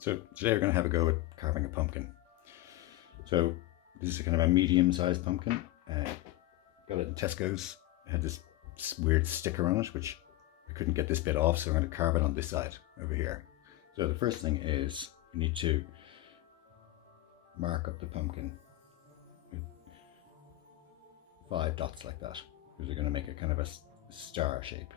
So today we're going to have a go at carving a pumpkin. So this is a kind of a medium-sized pumpkin. Got it in Tesco's. It had this weird sticker on it, which I couldn't get this bit off, so I'm going to carve it on this side over here. So the first thing is you need to mark up the pumpkin with 5 dots like that, because we're going to make a kind of a star shape.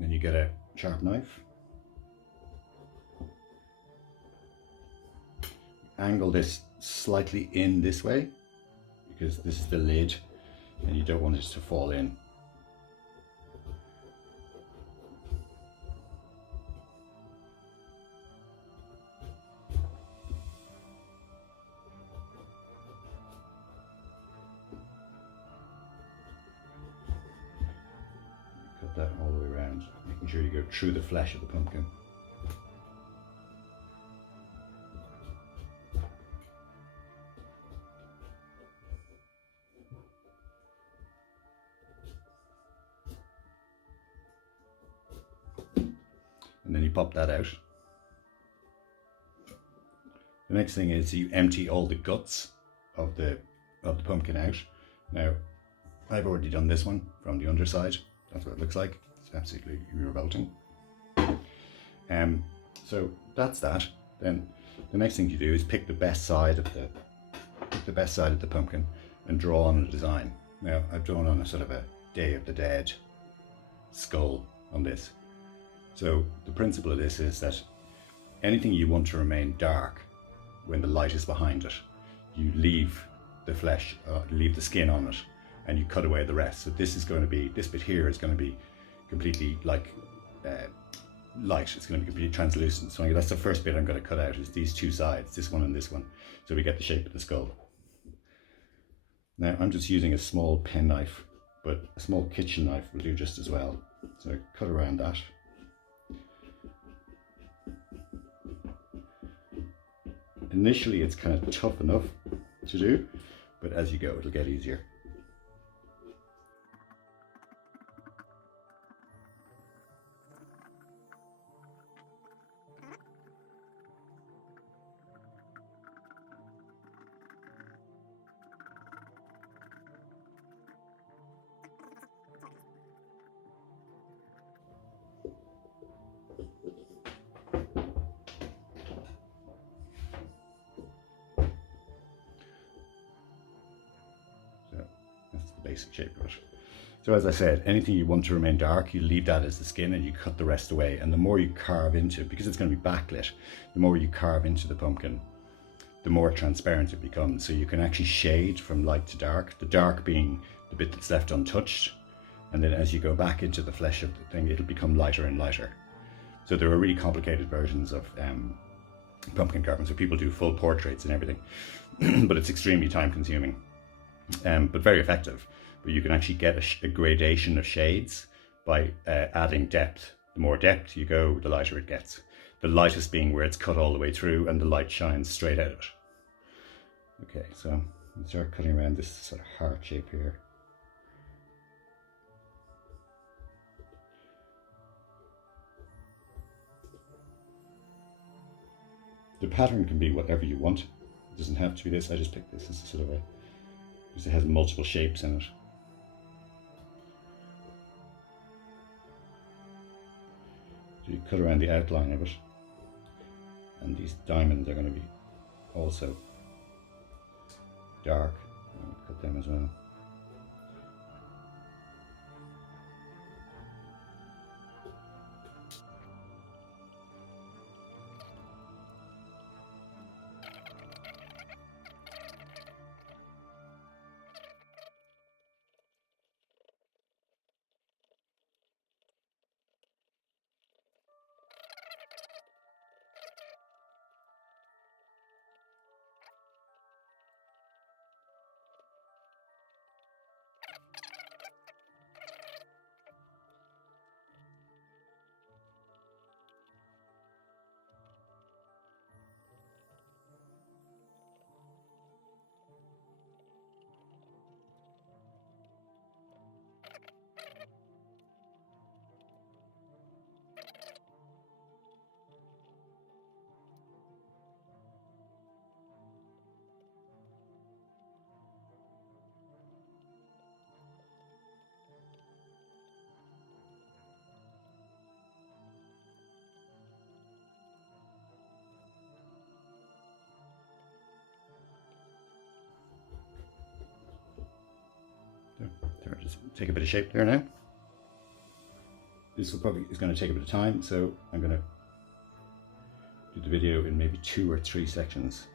Then you get a sharp knife. Angle this slightly in this way, because this is the lid and you don't want it to fall in. Cut that all the way around, making sure you go through the flesh of the pumpkin. And then you pop that out. The next thing is you empty all the guts of the pumpkin out. Now, I've already done this one from the underside. That's what it looks like. It's absolutely revolting. So that's that. Then the next thing you do is pick the best side of the pumpkin and draw on a design. Now, I've drawn on a sort of a Day of the Dead skull on this. So the principle of this is that anything you want to remain dark when the light is behind it, you leave the flesh, leave the skin on it, and you cut away the rest. So this bit here is going to be completely like light. It's going to be completely translucent. So that's the first bit I'm going to cut out, is these 2 sides, this one and this one. So we get the shape of the skull. Now I'm just using a small pen knife, but a small kitchen knife will do just as well. So cut around that. Initially it's kind of tough enough to do, but as you go it'll get easier. Basic shape of it. So as I said, anything you want to remain dark, you leave that as the skin and you cut the rest away. And the more you carve into, because it's going to be backlit, the more you carve into the pumpkin, the more transparent it becomes. So you can actually shade from light to dark, the dark being the bit that's left untouched. And then as you go back into the flesh of the thing, it'll become lighter and lighter. So there are really complicated versions of pumpkin carving. So people do full portraits and everything, but it's extremely time consuming. But very effective. But you can actually get a gradation of shades by adding depth. The more depth you go, the lighter it gets. The lightest being where it's cut all the way through and the light shines straight out of it. Okay, so I'm start cutting around this sort of heart shape here. The pattern can be whatever you want. It doesn't have to be this. I just picked this as a sort of because it has multiple shapes in it. So you cut around the outline of it, and these diamonds are going to be also dark. I'll cut them as well. take a bit of shape there now. This is going to take a bit of time, so I'm going to do the video in maybe 2 or 3 sections.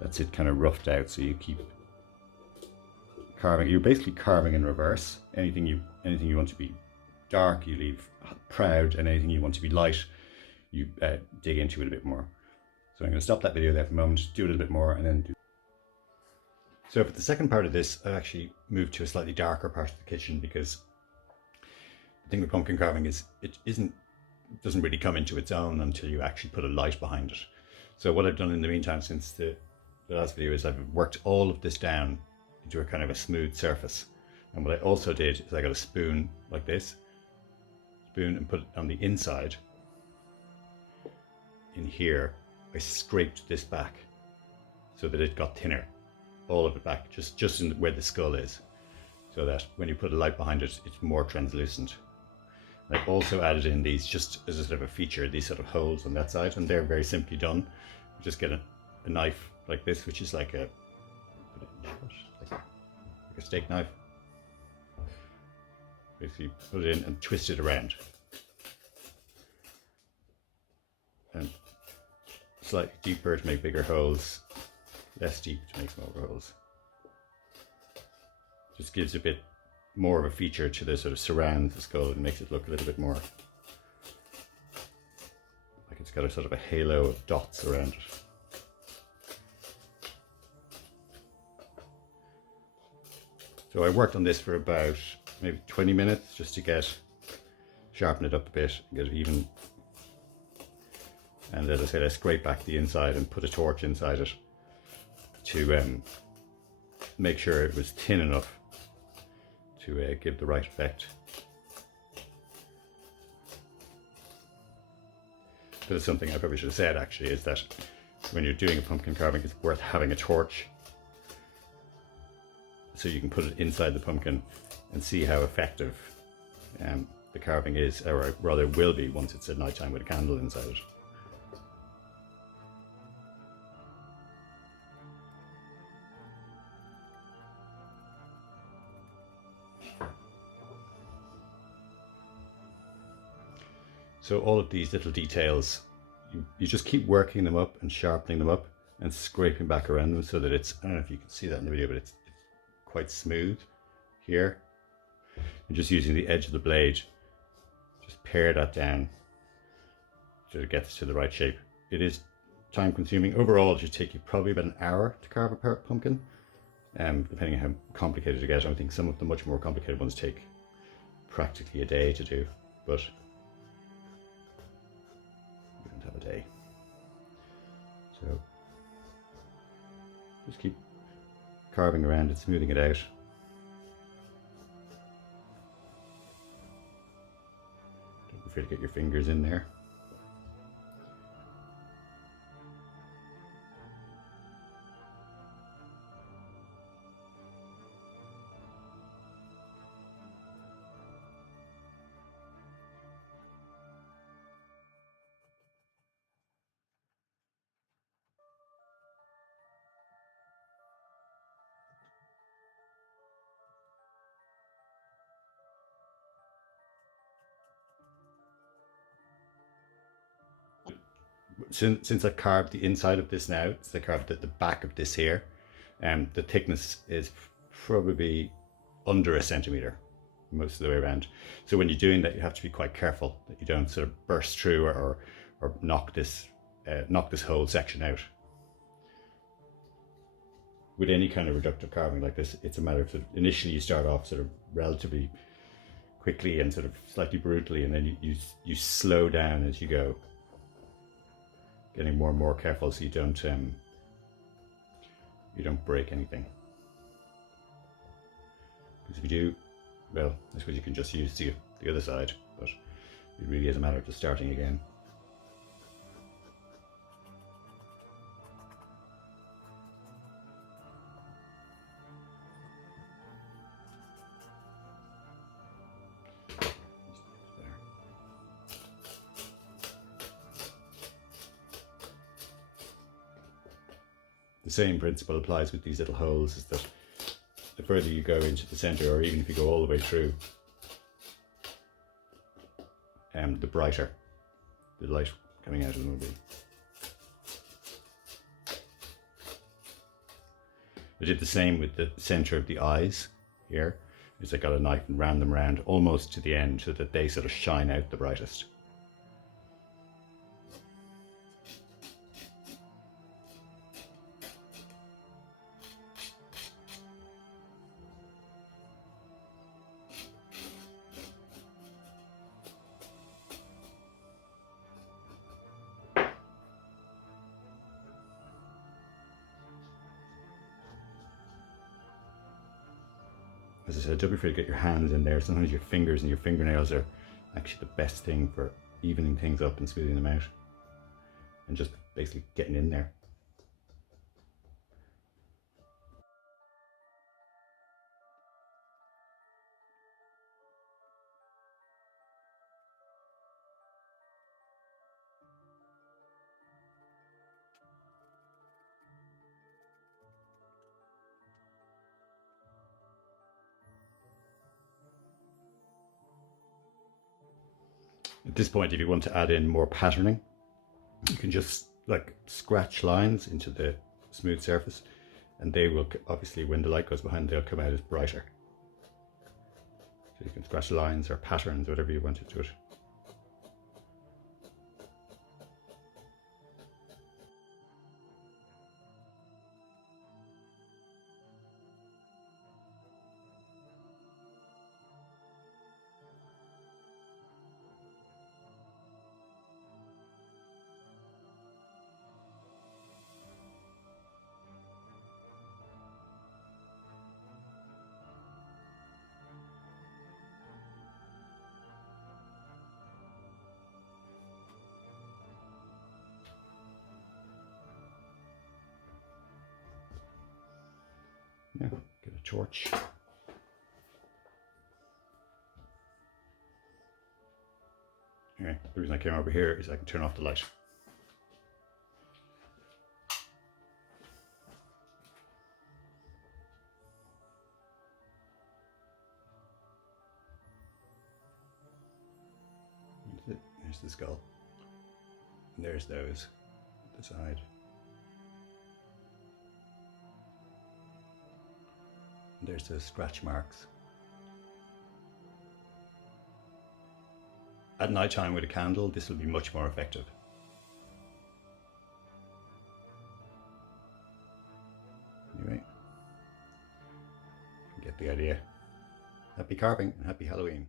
That's it, kind of roughed out, so you keep carving. You're basically carving in reverse. Anything you want to be dark, you leave proud, and anything you want to be light, you dig into it a bit more. So I'm going to stop that video there for a moment, do a little bit more, and then do. So for the second part of this, I've actually moved to a slightly darker part of the kitchen, because the thing with pumpkin carving is it doesn't really come into its own until you actually put a light behind it. So what I've done in the meantime since the last video is I've worked all of this down into a kind of a smooth surface. And what I also did is I got a spoon like this, and put it on the inside. In here, I scraped this back so that it got thinner, all of it back, just in where the skull is, so that when you put a light behind it, it's more translucent. I've also added in these, just as a sort of a feature, these sort of holes on that side, and they're very simply done. You just get a knife like this, which is like a steak knife. Basically put it in and twist it around. And slightly deeper to make bigger holes, less deep to make smaller holes. Just gives a bit more of a feature to the sort of surround the skull and makes it look a little bit more like it's got a sort of a halo of dots around it. So I worked on this for about maybe 20 minutes just to sharpen it up a bit, get it even. And as I said, I scraped back the inside and put a torch inside it to make sure it was thin enough to give the right effect. But it's something I probably should have said actually, is that when you're doing a pumpkin carving, it's worth having a torch so you can put it inside the pumpkin and see how effective the carving is, or rather will be, once it's at night time with a candle inside it. So all of these little details, you just keep working them up and sharpening them up and scraping back around them so that it's, I don't know if you can see that in the video, but it's quite smooth here. And just using the edge of the blade, just pare that down so it gets to the right shape. It is time consuming. Overall, it should take you probably about an hour to carve a pumpkin, depending on how complicated it gets. I think some of the much more complicated ones take practically a day to do, but we don't have a day. So just keep carving around it, smoothing it out. Don't be afraid to get your fingers in there. Since I've carved the inside of this now, so I carved the back of this here, the thickness is probably under a centimetre most of the way around. So when you're doing that, you have to be quite careful that you don't sort of burst through or knock this whole section out. With any kind of reductive carving like this, it's a matter of, initially you start off sort of relatively quickly and sort of slightly brutally, and then you slow down as you go, getting more and more careful so you don't break anything. Because if you do, well, I suppose you can just use the other side, but it really is a matter of just starting again. The same principle applies with these little holes, is that the further you go into the center, or even if you go all the way through, the brighter the light coming out of them will be. I did the same with the center of the eyes here. Is I got a knife and ran them round almost to the end so that they sort of shine out the brightest. As I said, don't be afraid to get your hands in there. Sometimes your fingers and your fingernails are actually the best thing for evening things up and smoothing them out. And just basically getting in there. At this point, if you want to add in more patterning, you can just like scratch lines into the smooth surface, and they will obviously, when the light goes behind, they'll come out as brighter. So you can scratch lines or patterns, whatever you want to do it. Yeah, get a torch. Okay, the reason I came over here is I can turn off the light. That's it. There's the skull. And there's those at the side. And there's the scratch marks. At night time with a candle, this will be much more effective. Anyway, you get the idea. Happy carving and happy Halloween.